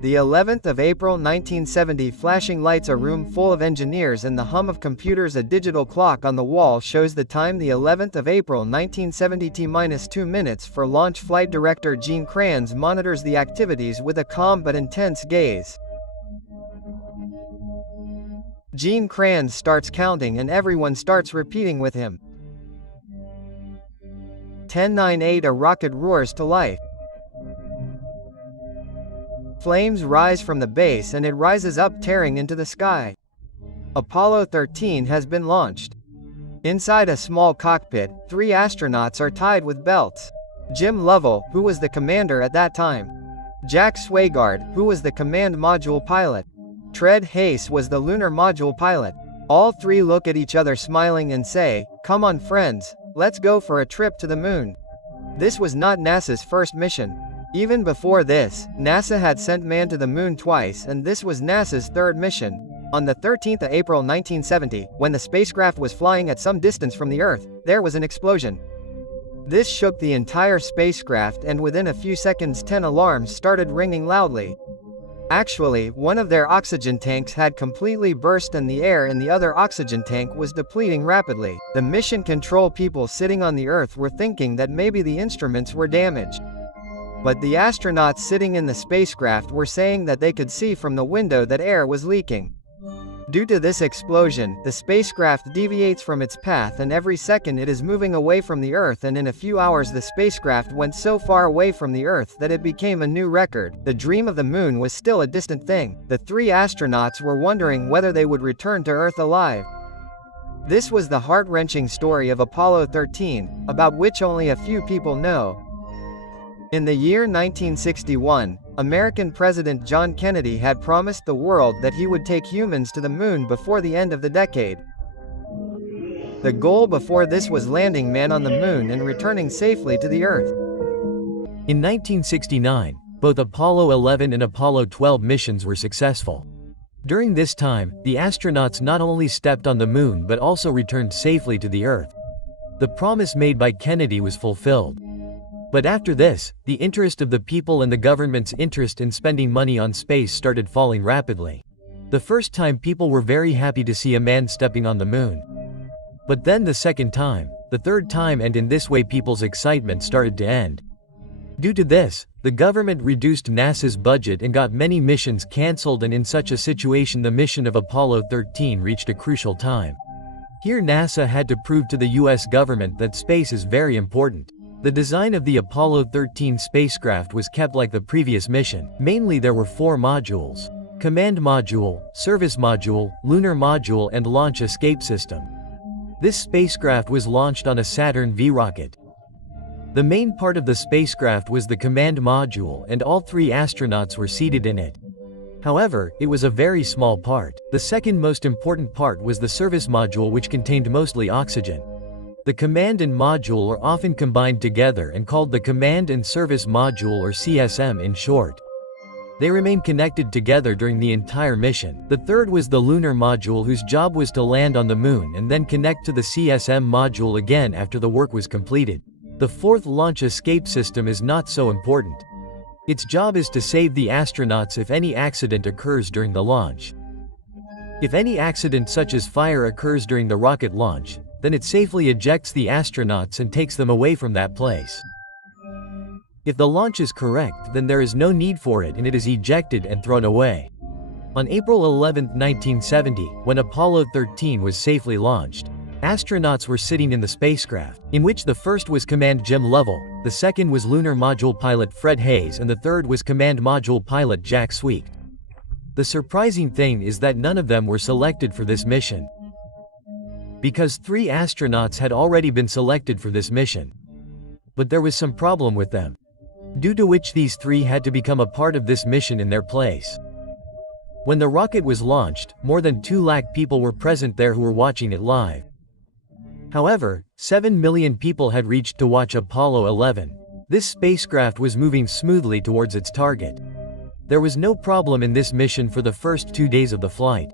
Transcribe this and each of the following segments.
The 11th of April 1970, flashing lights, a room full of engineers, and the hum of computers. A digital clock on the wall shows the time, the 11th of April 1970, T-2 minutes. For launch, flight director Gene Kranz monitors the activities with a calm but intense gaze. Gene Kranz starts counting and everyone starts repeating with him. 10-9-8, a rocket roars to life. Flames rise from the base and it rises up, tearing into the sky. Apollo 13 has been launched. Inside a small cockpit, 3 astronauts are tied with belts. Jim Lovell, who was the commander at that time. Jack Swigard, who was the command module pilot. Fred Hayes was the lunar module pilot. All 3 look at each other smiling and say, "Come on friends, let's go for a trip to the moon." This was not NASA's first mission. Even before this, NASA had sent man to the moon twice, and this was NASA's third mission. On the 13th of April 1970, when the spacecraft was flying at some distance from the Earth, there was an explosion. This shook the entire spacecraft, and within a few seconds 10 alarms started ringing loudly. Actually, one of their oxygen tanks had completely burst and the air in the other oxygen tank was depleting rapidly. The mission control people sitting on the Earth were thinking that maybe the instruments were damaged. But the astronauts sitting in the spacecraft were saying that they could see from the window that air was leaking. Due to this explosion, the spacecraft deviates from its path, and every second it is moving away from the Earth, and in a few hours the spacecraft went so far away from the Earth that it became a new record. The dream of the moon was still a distant thing. The 3 astronauts were wondering whether they would return to Earth alive. This was the heart-wrenching story of Apollo 13, about which only a few people know. In the year 1961, American President John Kennedy had promised the world that he would take humans to the moon before the end of the decade. The goal before this was landing man on the moon and returning safely to the Earth. In 1969, both Apollo 11 and Apollo 12 missions were successful. During this time, the astronauts not only stepped on the moon but also returned safely to the Earth. The promise made by Kennedy was fulfilled. But after this, the interest of the people and the government's interest in spending money on space started falling rapidly. The first time people were very happy to see a man stepping on the moon. But then the second time, the third time, and in this way people's excitement started to end. Due to this, the government reduced NASA's budget and got many missions cancelled, and in such a situation the mission of Apollo 13 reached a crucial time. Here NASA had to prove to the US government that space is very important. The design of the Apollo 13 spacecraft was kept like the previous mission. Mainly there were 4 modules: command module, service module, lunar module, and launch escape system. This spacecraft was launched on a Saturn V rocket. The main part of the spacecraft was the command module, and all 3 astronauts were seated in it. However, it was a very small part. The second most important part was the service module, which contained mostly oxygen. The command and module are often combined together and called the command and service module, or CSM in short. They remained connected together during the entire mission. The third was the lunar module, whose job was to land on the moon and then connect to the CSM module again after the work was completed. The fourth launch escape system is not so important. Its job is to save the astronauts if any accident occurs during the launch. If any accident such as fire occurs during the rocket launch, then it safely ejects the astronauts and takes them away from that place. If the launch is correct, then there is no need for it and it is ejected and thrown away. On April 11, 1970, when Apollo 13 was safely launched, astronauts were sitting in the spacecraft, in which the first was Command Jim Lovell, the second was Lunar Module Pilot Fred Hayes, and the third was Command Module Pilot Jack Swigard. The surprising thing is that none of them were selected for this mission, because 3 astronauts had already been selected for this mission. But there was some problem with them, due to which these 3 had to become a part of this mission in their place. When the rocket was launched, more than 2 lakh people were present there who were watching it live. However, 7 million people had reached to watch Apollo 11. This spacecraft was moving smoothly towards its target. There was no problem in this mission for the first 2 days of the flight.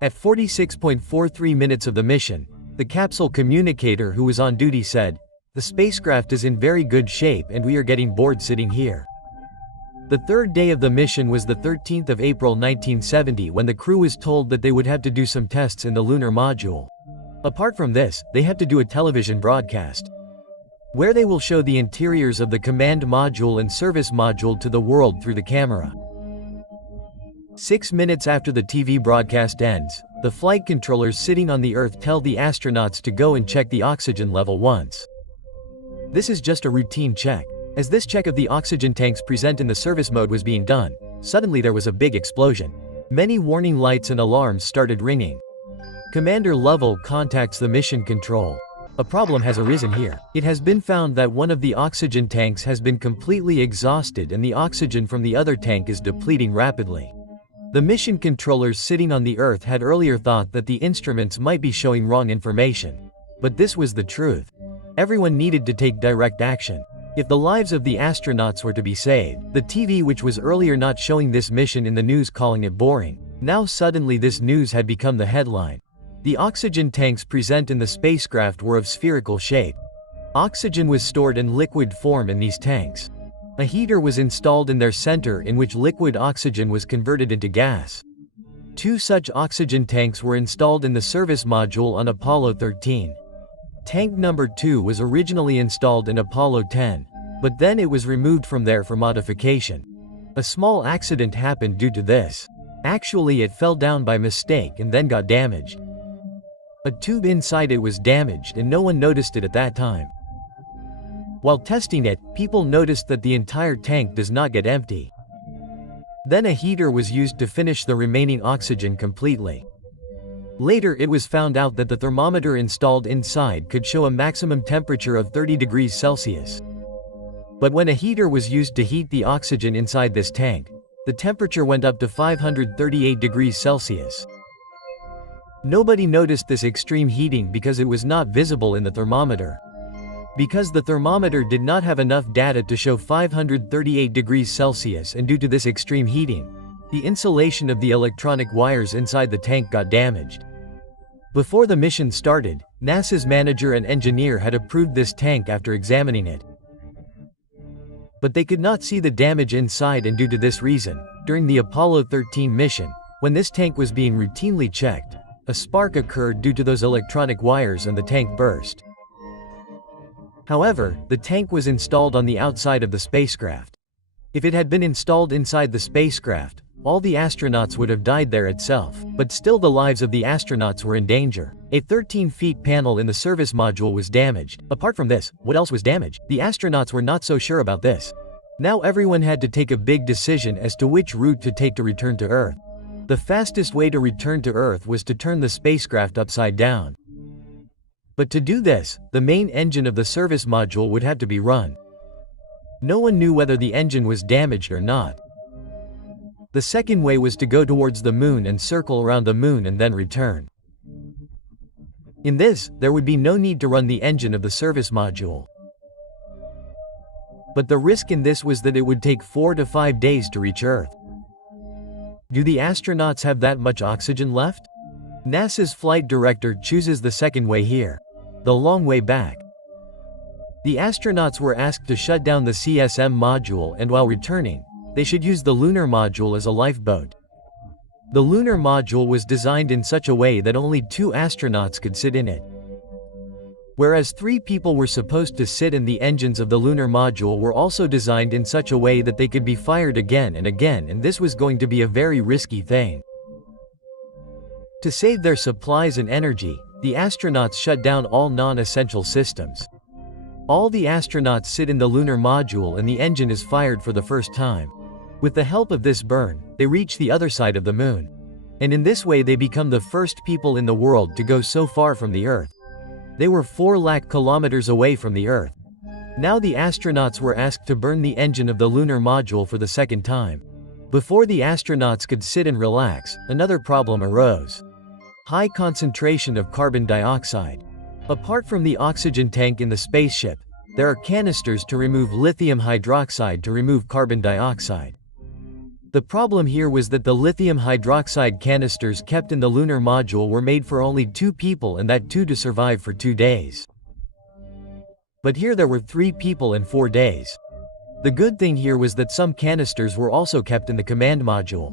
At 46.43 minutes of the mission, the capsule communicator who was on duty said, "The spacecraft is in very good shape and we are getting bored sitting here." The third day of the mission was the 13th of April 1970 when the crew was told that they would have to do some tests in the lunar module. Apart from this, they had to do a television broadcast, where they will show the interiors of the command module and service module to the world through the camera. 6 minutes after the TV broadcast ends, the flight controllers sitting on the Earth tell the astronauts to go and check the oxygen level once. This is just a routine check. As this check of the oxygen tanks present in the service mode was being done, suddenly there was a big explosion. Many warning lights and alarms started ringing. Commander Lovell contacts the mission control. A problem has arisen here. It has been found that one of the oxygen tanks has been completely exhausted and the oxygen from the other tank is depleting rapidly. The mission controllers sitting on the Earth had earlier thought that the instruments might be showing wrong information. But this was the truth. Everyone needed to take direct action. If the lives of the astronauts were to be saved, the TV, which was earlier not showing this mission in the news calling it boring, now suddenly this news had become the headline. The oxygen tanks present in the spacecraft were of spherical shape. Oxygen was stored in liquid form in these tanks. A heater was installed in their center in which liquid oxygen was converted into gas. 2 such oxygen tanks were installed in the service module on Apollo 13. Tank number 2 was originally installed in Apollo 10, but then it was removed from there for modification. A small accident happened due to this. Actually, it fell down by mistake and then got damaged. A tube inside it was damaged and no one noticed it at that time. While testing it, people noticed that the entire tank does not get empty. Then a heater was used to finish the remaining oxygen completely. Later it was found out that the thermometer installed inside could show a maximum temperature of 30 degrees Celsius. But when a heater was used to heat the oxygen inside this tank, the temperature went up to 538 degrees Celsius. Nobody noticed this extreme heating because it was not visible in the thermometer. Because the thermometer did not have enough data to show 538 degrees Celsius, and due to this extreme heating, the insulation of the electronic wires inside the tank got damaged. Before the mission started, NASA's manager and engineer had approved this tank after examining it. But they could not see the damage inside, and due to this reason, during the Apollo 13 mission, when this tank was being routinely checked, a spark occurred due to those electronic wires and the tank burst. However, the tank was installed on the outside of the spacecraft. If it had been installed inside the spacecraft, all the astronauts would have died there itself, but still the lives of the astronauts were in danger. A 13-feet panel in the service module was damaged. Apart from this, what else was damaged? The astronauts were not so sure about this. Now everyone had to take a big decision as to which route to take to return to Earth. The fastest way to return to Earth was to turn the spacecraft upside down. But to do this, the main engine of the service module would have to be run. No one knew whether the engine was damaged or not. The second way was to go towards the moon and circle around the moon and then return. In this, there would be no need to run the engine of the service module. But the risk in this was that it would take 4 to 5 days to reach Earth. Do the astronauts have that much oxygen left? NASA's flight director chooses the second way here, the long way back. The astronauts were asked to shut down the CSM module, and while returning, they should use the lunar module as a lifeboat. The lunar module was designed in such a way that only 2 astronauts could sit in it. Whereas 3 people were supposed to sit in, the engines of the lunar module were also designed in such a way that they could be fired again and again, and this was going to be a very risky thing. To save their supplies and energy, the astronauts shut down all non-essential systems. All the astronauts sit in the lunar module and the engine is fired for the first time. With the help of this burn, they reach the other side of the moon. And in this way they become the first people in the world to go so far from the Earth. They were 4 lakh kilometers away from the Earth. Now the astronauts were asked to burn the engine of the lunar module for the second time. Before the astronauts could sit and relax, another problem arose. High concentration of carbon dioxide. Apart from the oxygen tank in the spaceship, there are canisters to remove lithium hydroxide to remove carbon dioxide. The problem here was that the lithium hydroxide canisters kept in the lunar module were made for only 2 people, and that 2 to survive for 2 days. But here there were 3 people and 4 days. The good thing here was that some canisters were also kept in the command module.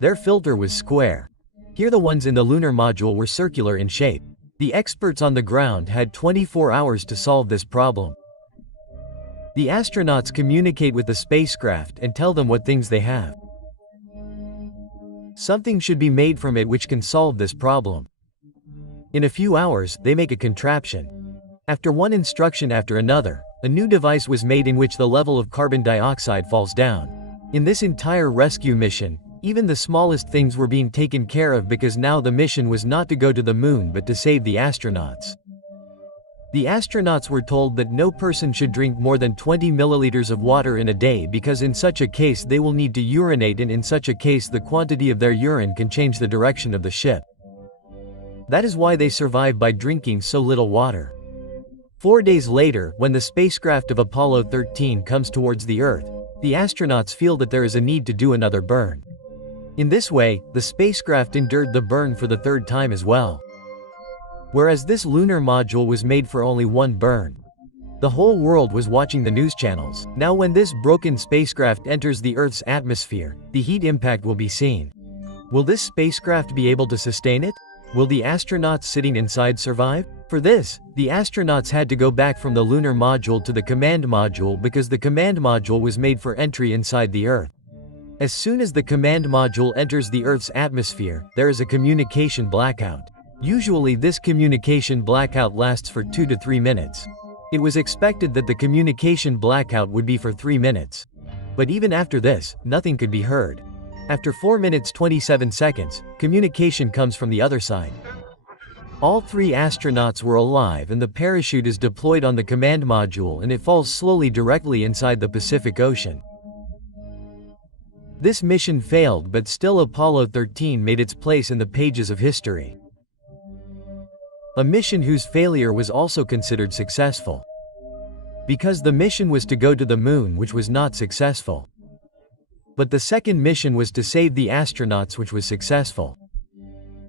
Their filter was square. Here the ones in the lunar module were circular in shape. The experts on the ground had 24 hours to solve this problem. The astronauts communicate with the spacecraft and tell them what things they have. Something should be made from it which can solve this problem. In a few hours, they make a contraption. After one instruction after another, a new device was made in which the level of carbon dioxide falls down. In this entire rescue mission, even the smallest things were being taken care of because now the mission was not to go to the moon but to save the astronauts. The astronauts were told that no person should drink more than 20 milliliters of water in a day because in such a case they will need to urinate, and in such a case the quantity of their urine can change the direction of the ship. That is why they survive by drinking so little water. 4 days later, when the spacecraft of Apollo 13 comes towards the Earth, the astronauts feel that there is a need to do another burn. In this way, the spacecraft endured the burn for the third time as well. Whereas this lunar module was made for only one burn. The whole world was watching the news channels. Now when this broken spacecraft enters the Earth's atmosphere, the heat impact will be seen. Will this spacecraft be able to sustain it? Will the astronauts sitting inside survive? For this, the astronauts had to go back from the lunar module to the command module because the command module was made for entry inside the Earth. As soon as the command module enters the Earth's atmosphere, there is a communication blackout. Usually this communication blackout lasts for 2 to 3 minutes. It was expected that the communication blackout would be for 3 minutes. But even after this, nothing could be heard. After 4 minutes 27 seconds, communication comes from the other side. All 3 astronauts were alive and the parachute is deployed on the command module and it falls slowly directly inside the Pacific Ocean. This mission failed, but still Apollo 13 made its place in the pages of history. A mission whose failure was also considered successful. Because the mission was to go to the moon, which was not successful. But the second mission was to save the astronauts, which was successful.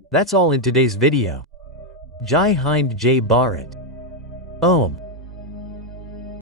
That's all in today's video. Jai Hind Jai Bharat. Om.